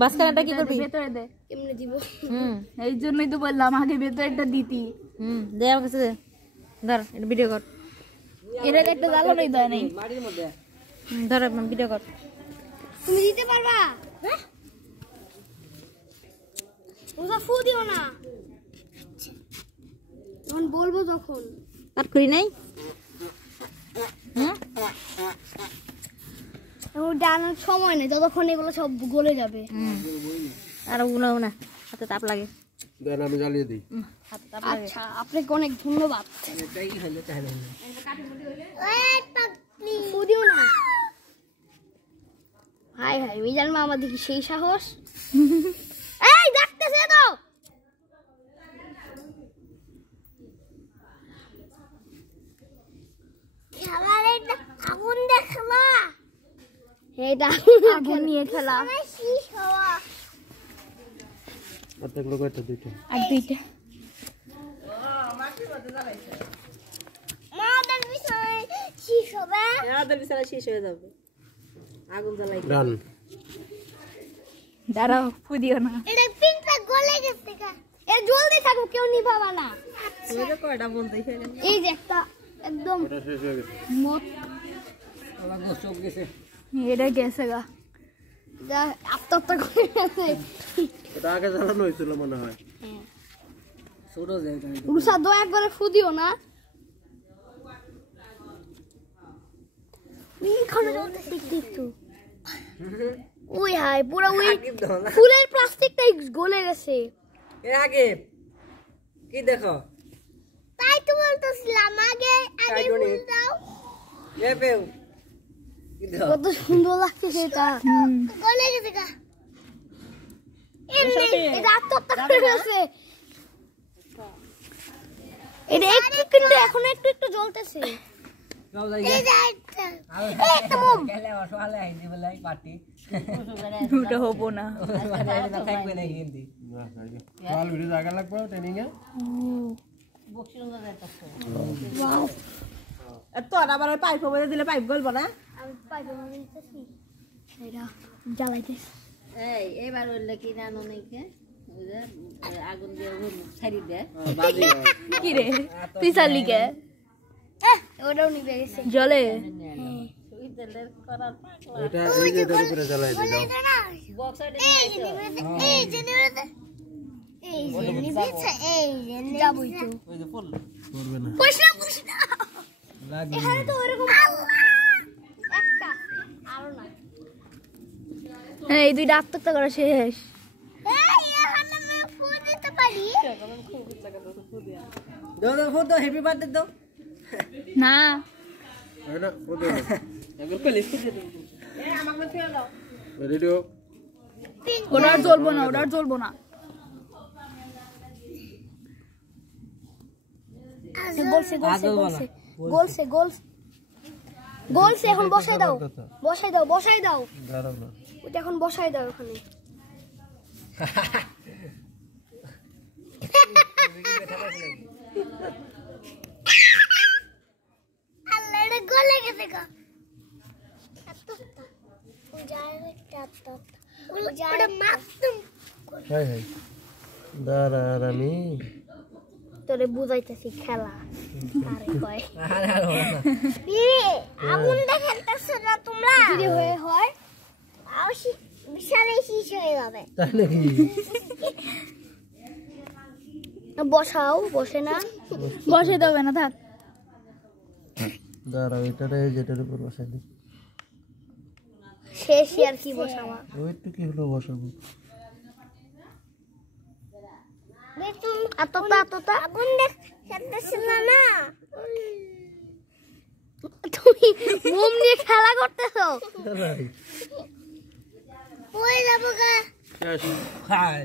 বাসখানাটা কি করবি? ভেতরে দে। কেমনে দিব? এই জন্যই তো বললাম আগে ভেতরেটা দিতি। দে আমার কাছে দে। ধর এটা ভিডিও কর। এটা একটা জ্বালানোই দেয় নাই। মাটির মধ্যে ধর ভিডিও কর। তুমি দিতে পারবা? হ্যাঁ? ওটা ফু দিও না। যখন বলবো তখন। কাট করি নাই? ডানার সময় নেই, যতক্ষণ এগুলো সব গলে যাবে। আর উনাও না, হাতে তাপ লাগে। দেন আমি জ্বালিয়ে দিই। হাতে তাপ লাগে। আচ্ছা, আপনাকে অনেক ধন্যবাদ। এটাই হলো তাহলে ফু দিও না। হাই হাই, মিজান মামা দেখি সেই সাহস। এই ডাকতেছে তো। খেলার একটা আগুন দেখলা। এটা আগুন নিয়ে খেলা। আর দেখলো কয়টা? দুইটা। আর দুইটা। মাদের বিষয় শেষ হবে। আমাদের বিছানা শেষ হয়ে যাবে। আগুন জ্বালাই। ডান। দাঁড়াও, ফু দিও না। এটা পিনটা গলে গেছে কা। এ জলদি থাকো, কেউ নিভাবা না। তুমি তো কয়টা বলতেই ফেলেন। এই যে একটা একদম এটা শেষ হয়ে গেছে। মত আমার চোখ গেছে এটা গেছে গা। যা আত্মহত্যা করে গেছে। এটা আগে জ্বালানো হয়েছিল মনে হয়। ছোট যায় রুসা দয়া করে ফু দিও না। খানা চলতেছে একটু। ওই হাই পুরো ওই ফুলের প্লাস্টিকটাই গলে গেছে। এর আগে কি দেখো? তাই তো বলতেছিলাম আগে ফুল দাও। এ পেও কি দেখো? কত সুন্দর লাগছে সেটা। গলে গেছে গা। এটা আত্মহত্যা করে গেছে। এটা একটু কিন্তু এখন একটু একটু জ্বলতেছে। যাও যাই এই যে একটা মোম। গেলে অসহায় আইছি বলে পার্টি ওটা হবো না। না থাকবে না হিন্দি চল ভিডিও জায়গা লাগবে ট্রেনিং এ। ওয়াও, এত আবার ওই পাইপ মধ্যে দিলে পাইপ গলবো না? আমি পাইবো না নিতেছি। এটা জ্বালাইতেছি। এই এবার হইলে কি জানো নাকি? ওই যে আগুন দিয়ে ছাড়ি দেয়। বাজি কি রে তুই চালি কে? ওটাও নিবে গেছে জলে। ওই তেলের করার পাকলা। এটা এই যে এটার উপরে জ্বালাই দিই দাও। বক্স আইডি এই যে নিবেছে এই যে যাবই তো। ওই যে ফুল করবে না। কৃষ্ণ লাগি এখানে তো ওরকম একটা আরো না। এই দুইটা আত্মহত্যা করা শেষ। এই এখানে আমি ফুল দিতে পারি দাও দাও ফুল দাও হ্যাপি বার্থডে দাও না। এটা ওদের একবার কইলে ফুল দাও রেডি হো। ওটা আর জ্বলবো না, ওটা আর জ্বলবো না। গোলসে গোলসে গোলসে গোলসে গোলসে গোলসে এখন বসাই দাও, বসাই দাও, বসাই দাও। দাঁড়াও না। ওটা এখন বসাই দাও ওখানে। আল্লাহ এটা গলে গেছে গা। ওটা মাখতুম হাই হাই দাঁড়া রানী। তোরে বুঝাইতেছি খেলা। আরে কয় আরে আর হলো না আগুন দেখাইতেছ না তোমরা? যদি হয়ে হয় আর বিশাল শীষ হয়ে যাবে। তাই নাকি? বসাও, বসে না বসে দেবে না থাক। দাঁড়াও এটারে যেটার উপর বসাই দিই। শেষ আর কি বসাবা? ওইটু কি হলো বসাবো। আততা আগুন দেখাইতেছিল না। তুমি মোম নিয়ে খেলা করতেছো। দাঁড়াই ওই যাবো গা। শেষ। হাই